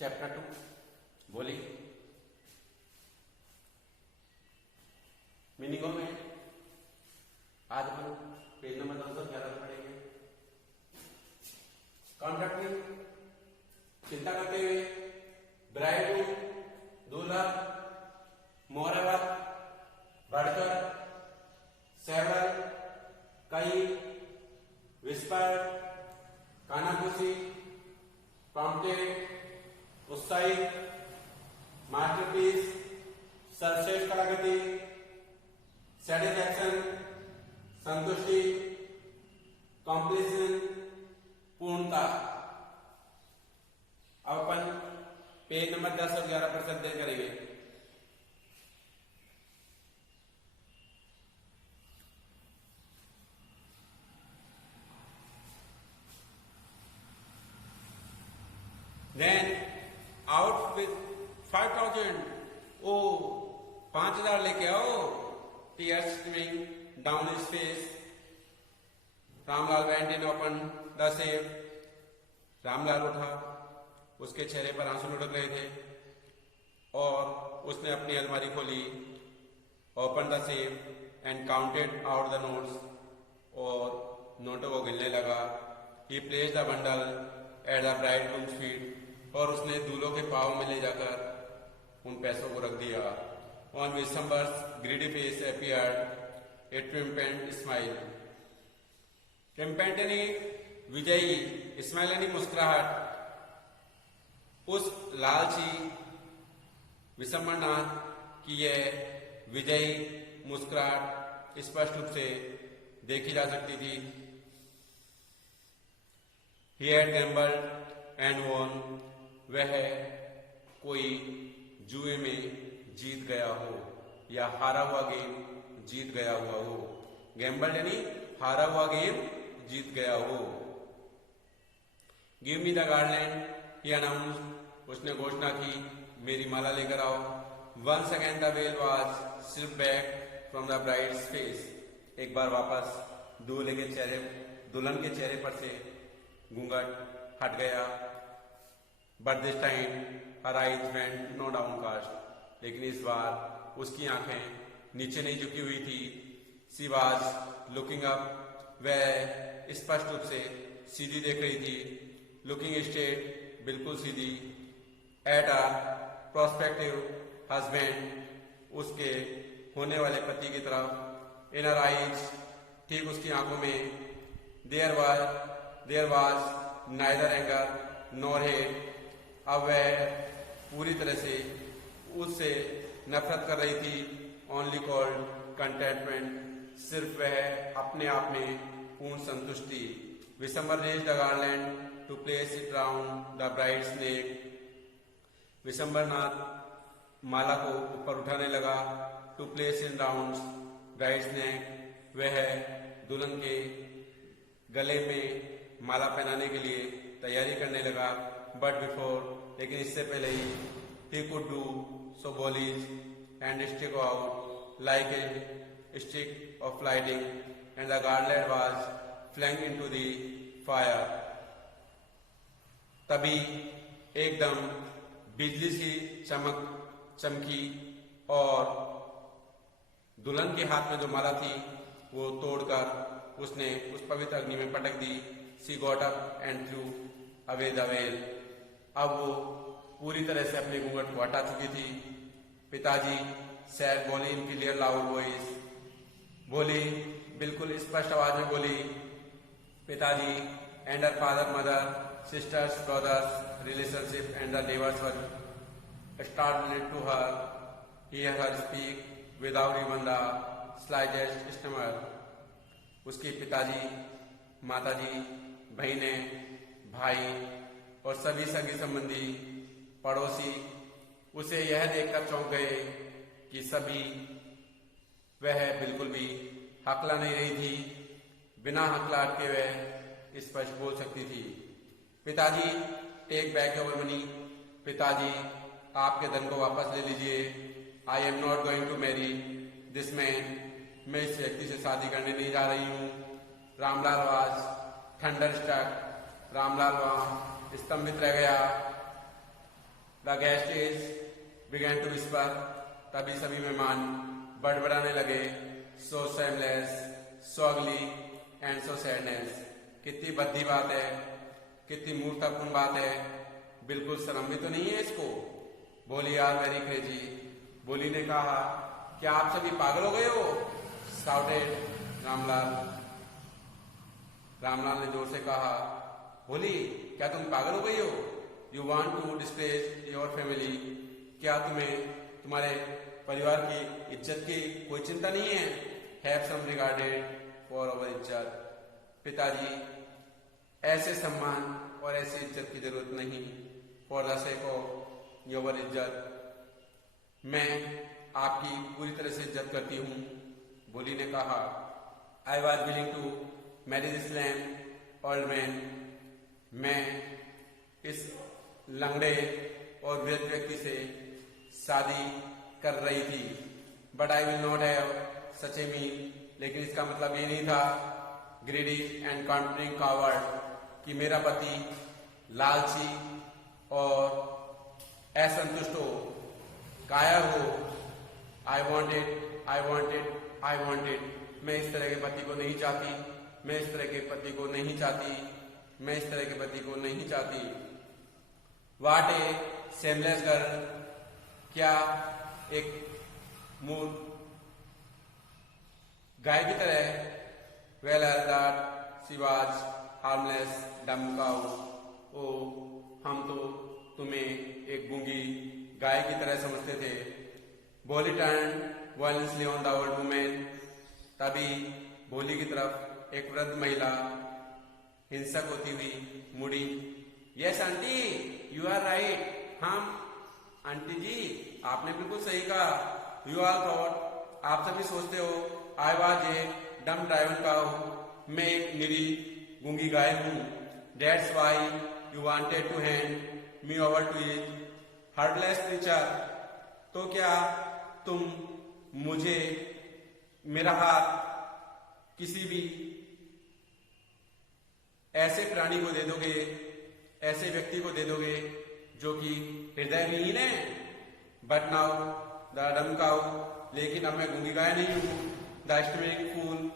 Chapter 2 बोली meaning of and. आज अपन page number 211 पढ़ेंगे। कॉन्ट्रैक्टिंग चिंता करते हुए, ब्राइड दूल्हा, मोरवत बढ़कर, सेवरल कई, विस्पर कानाफूसी, कॉम्प्टेड उत्साहित, मास्टरपीस सर्वश्रेष्ठ कलाकृति, सेटिस्फैक्शन संतुष्टि, कॉम्प्लीशन पूर्णता। अब अपन पेज नंबर 10 और 11 पर अध्ययन करेंगे। Then out with 5,000, ओ 5,000 लेके आओ। Tears streaming down his face. Ramlal went in open the safe. Ramlal उठा, उसके चेहरे पर आंसू लुढ़क रहे थे और उसने अपनी अलमारी खोली। Open the safe and counted out the notes, और नोटों को गिनने लगा। He placed the bundle at the bridegroom's feet, और उसने दूल्हों के पांव में ले जाकर उन पैसों को रख दिया। On Vishambar's greedy face appeared a triumphant smile. Triumphant यानी विजयी, स्माइल यानी मुस्कुराहट। उस लालची विशंबरनाथ की यह विजयी मुस्कुराहट स्पष्ट रूप से देखी जा सकती थी। He had gambled and won, वह कोई जुए में जीत गया हो या हारा हुआ गेम जीत गया हुआ हो। गैम्बल यानी हारा हुआ गेम जीत गया हो। Give me the garland, he announced, उसने घोषणा की, मेरी माला लेकर आओ। Once again the veil was stripped back from the bride's face, एक बार वापस दुल्हन के चेहरे पर से घूंघट हट गया। But this time her eyes went no downcast, लेकिन इस बार उसकी आंखें नीचे नहीं झुकी हुई थी। सी वाज लुकिंग अप, वह स्पष्ट रूप से सीधी देख रही थी। लुकिंग स्ट्रेट, बिल्कुल सीधी। एट अ प्रोस्पेक्टिव हस्बैंड, उसके होने वाले पति की तरफ। इन हर आइज, ठीक उसकी आंखों में। There was neither anger nor hate, अब वह पूरी तरह से उससे नफरत कर रही थी। ओनली कॉल्ड कंटेंटमेंट, सिर्फ वह अपने आप में पूर्ण संतुष्टि। Vishambar raised the garland to place it round the bride's neck, Vishambarnath माला को ऊपर उठाने लगा। To place in round bride's neck, वह दुल्हन के गले में माला पहनाने के लिए तैयारी करने लगा। बट बिफोर, लेकिन इससे पहले ही could do so Bholi's and stick out like a stick of lighting and the garland was flung into the fire. तभी एकदम बिजली सी चमकी और दुल्हन के हाथ में जो माला थी वो तोड़कर उसने उस पवित्र अग्नि में पटक दी। She got up and threw away the veil, अब वो पूरी तरह से अपने घूंघट को हटा चुकी थी। पिताजी सैड बोली इन क्लियर लाउड वॉइस, बोली बिल्कुल स्पष्ट आवाज में बोली। पिताजी and her father mother sisters brothers relationship and the neighbours were startled to her, hear her speak without even the slightest stammer. उसके पिताजी, माताजी, बहनें, भाई और सभी सगे संबंधी, पड़ोसी उसे यह देखकर चौंक गए कि सभी वह बिल्कुल भी हकला नहीं रही थी। बिना हकलाहट के वह स्पष्ट बोल सकती थी। पिताजी टेक बैक योर मनी, पिताजी आपके धन को वापस ले लीजिए। I am not going to marry this man, मैं इस व्यक्ति से शादी करने नहीं जा रही हूँ। रामलाल वाज थंडरस्ट्रक, रामलाल वहां स्तंभित रह गया। The guests began to whisper, तभी सभी मेहमान बड़बड़ाने लगे, सो शेमलेस, सो अगली एंड सो सैडनेस। कितनी भद्दी बात है, कितनी मूर्खतापूर्ण बात है, बिल्कुल शर्म भी तो नहीं है इसको। बोली यार वेरी क्रेजी। बोली ने कहा क्या आप सभी पागल हो गए हो? शाउटेड रामलाल। रामलाल ने जोर से कहा, बोली क्या तुम पागल हो गई हो? You want to displace your family, क्या तुम्हें तुम्हारे परिवार की इज्जत की कोई चिंता नहीं है? Have some regarded for our izzat. पिताजी ऐसे सम्मान और ऐसी इज्जत की जरूरत नहीं, for the sake of your इज्जत। मैं आपकी पूरी तरह से इज्जत करती हूँ। बोली ने कहा, I was willing to marry this lame old man. मैं इस लंगड़े और वृद्ध व्यक्ति से शादी कर रही थी, but I will not have such A mean. लेकिन इसका मतलब ये नहीं था, ग्रीडी एंड कॉन्ट्रिंग कावर्ड, कि मेरा पति लालची और असंतुष्ट हो, कायर हो। I wanted, I wanted, I wanted. मैं इस तरह के पति को नहीं चाहती, मैं इस तरह के पति को नहीं चाहती, मैं इस तरह के पति को नहीं चाहती। वाट ए शेमलेस गर्ल, क्या एक मूर्ख गाय की तरह। Well as that she was harmless dumb cow. ओ, हम तो तुम्हें एक गूंगी गाय की तरह समझते थे। Bholi turn violently on the old woman. तभी बोली की तरफ एक वृद्ध महिला हिंसक होती हुई मुड़ी। Yes aunty, you are right. हम आंटी जी, आपने बिल्कुल सही कहा। यू आर थॉट, आप सभी सोचते हो, आई वॉज ए डम ड्राइवन काउ, मैं एक निरी गूंगी गाय हूं। That's why you wanted to hand me over to his heartless creature। तो क्या तुम मुझे मेरा हाथ किसी भी ऐसे प्राणी को दे दोगे, ऐसे व्यक्ति को दे दोगे जो कि हृदय विहीन है? But now the dumb cow, लेकिन अब मैं गूंगी गाय नहीं हूं। The stammering fool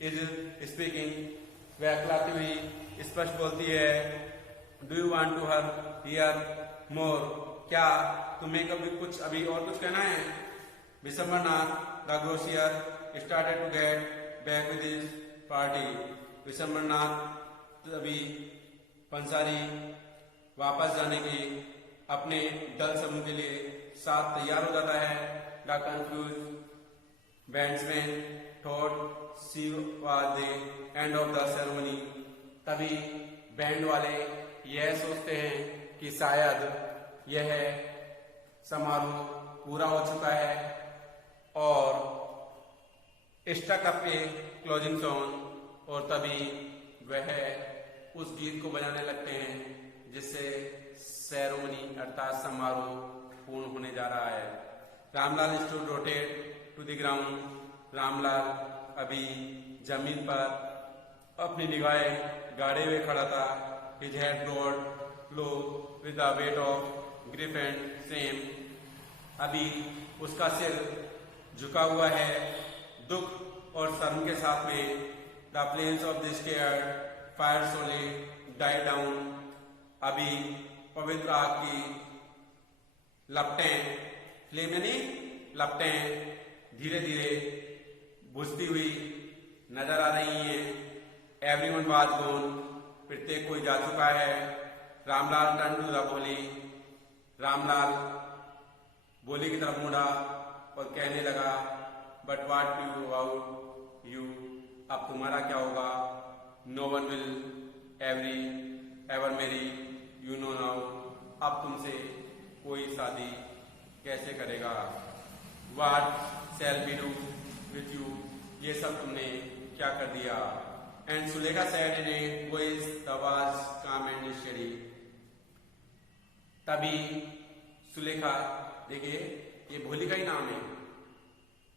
is speaking, वह खिलाती हुई स्पष्ट बोलती है। Do you want to her hear more, क्या तुम्हें कभी कुछ अभी और कुछ कहना है? Vishambarnath the grocer started to get back with his party. Vishambarnath अभी पंसारी वापस जाने के अपने दल समूह के लिए साथ तैयार हो जाता है। The confuse bandsmen thought she was the end of the ceremony. तभी बैंड वाले यह सोचते हैं कि शायद यह समारोह पूरा हो चुका है और स्टक अप के क्लोजिंग सॉन्ग, और तभी वह उस गीत को बजाने लगते हैं जिससे सेरेमनी अर्थात समारोह पूर्ण होने जा रहा है। Ramlal stood rooted to the ground. Ramlal अभी जमीन पर अपनी निगाहें गाड़े हुए खड़ा था। His head rode low with the weight of grief and shame. अभी उसका सिर झुका हुआ है दुख और शर्म के साथ में। The flames of the sacred fire slowly died down. अभी पवित्र आग की लपटें, फ्लेम यानी लपटें, धीरे धीरे बुझती हुई नजर आ रही हैं। एवरीवन वाज गोन, प्रत्येक कोई जा चुका है। रामलाल टर्न टू द बोली। रामलाल बोली की तरफ मुड़ा और कहने लगा, but what do about you, अब तुम्हारा क्या होगा? No one will ever marry you no now, अब तुमसे कोई शादी कैसे करेगा? What shall we do with you, ये सब तुमने क्या कर दिया? And Sulekha said in a voice the was calm and steady. तभी सुलेखा, देखिए ये भोली का ही नाम है,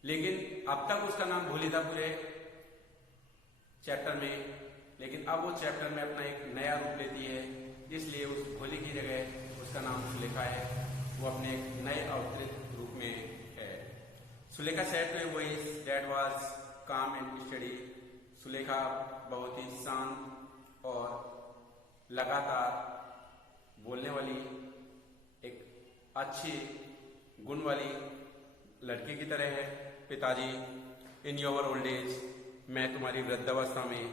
लेकिन अब तक उसका नाम भोली था पूरे चैप्टर में, लेकिन अब वो चैप्टर में अपना एक नया रूप लेती है, इसलिए उस भोली की जगह जिसका नाम सुलेखा है, वो अपने एक नए अवतरित रूप में है। Sulekha said to a voice that was calm and steady. Sulekha बहुत ही शांत और लगातार बोलने वाली एक अच्छी गुण वाली लड़की की तरह है। पिताजी, इन योर ओल्ड एज, मैं तुम्हारी वृद्धावस्था में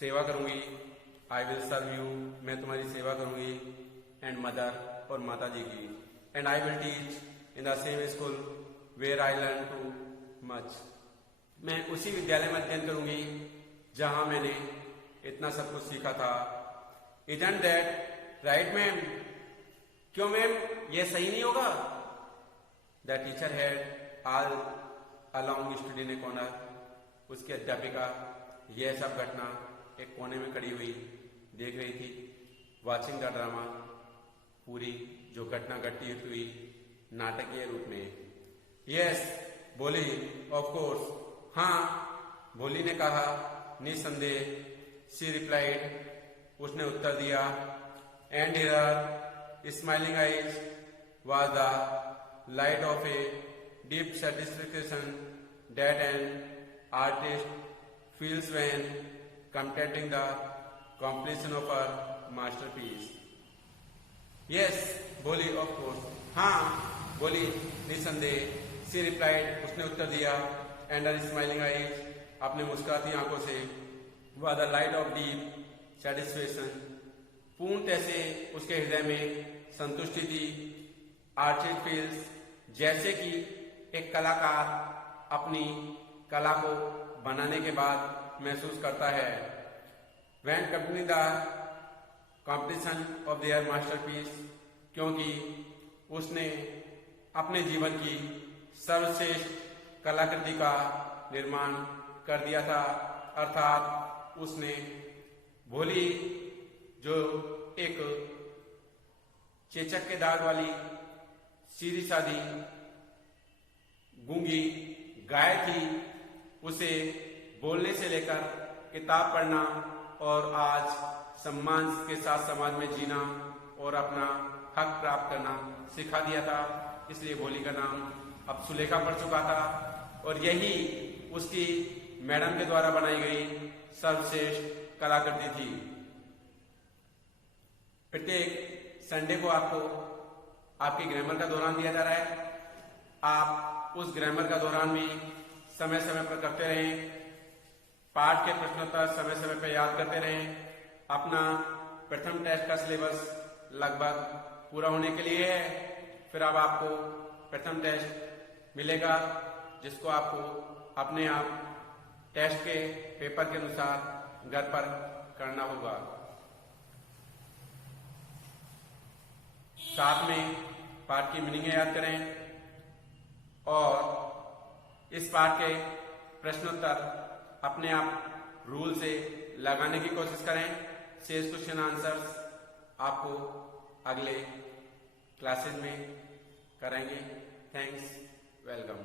सेवा करूंगी। आई विल सर्व यू, मैं तुम्हारी सेवा करूंगी। एंड मदर, और माता जी की। And I will teach in the same school where I learn too much. मैं उसी विद्यालय में अध्ययन करूंगी जहां मैंने इतना सब कुछ सीखा था। Isn't that right ma'am? क्यों मैम, यह सही नहीं होगा? The teacher had all along stood in A corner. उसकी अध्यापिका यह सब घटना एक कोने में खड़ी हुई देख रही थी, वॉचिंग द ड्रामा। पूरी जो घटना घटी हुई नाटकीय रूप में। यस, बोली, ऑफ कोर्स, हाँ, भोली ने कहा निसंदेह। शी रिप्लाइड, उसने उत्तर दिया। And here smiling ice was the light of a deep satisfaction that an artist feels when contemplating the completion of her masterpiece. Yes, बोली, of course, हाँ, बोली निसंदेह। She replied, उसने उत्तर दिया। And her smiling eyes, अपने मुस्कुराती आंखों से, was the light of deep satisfaction, पूर्णतः से उसके हृदय में संतुष्टि थी। Artist feels, जैसे कि एक कलाकार अपनी कला को बनाने के बाद महसूस करता है। When completing the completion of their masterpiece, क्योंकि उसने अपने जीवन की सर्वश्रेष्ठ कलाकृति का निर्माण कर दिया था। अर्थात उसने भोली, जो एक चेचक के दाग वाली सीधी सादी गूंगी गाय थी, उसे बोलने से लेकर किताब पढ़ना और आज सम्मान के साथ समाज में जीना और अपना हक प्राप्त करना सिखा दिया था। इसलिए भोली का नाम अब सुलेखा पड़ चुका था और यही उसकी मैडम के द्वारा बनाई गई सर्वश्रेष्ठ कलाकृति थी। प्रत्येक संडे को आपको आपकी ग्रामर का दौरान दिया जा रहा है। आप उस ग्रामर का दौरान भी समय समय पर करते रहें। पाठ के प्रश्नोत्तर समय समय पर याद करते रहें। अपना प्रथम टेस्ट का सिलेबस लगभग पूरा होने के लिए है। फिर अब आपको प्रथम टेस्ट मिलेगा, जिसको आपको अपने आप टेस्ट के पेपर के अनुसार घर पर करना होगा। साथ में पाठ की मीनिंग याद करें और इस पाठ के प्रश्नोत्तर अपने आप रूल से लगाने की कोशिश करें। शेष क्वेश्चन आंसर्स आपको अगले क्लासेस में करेंगे। Thanks, welcome.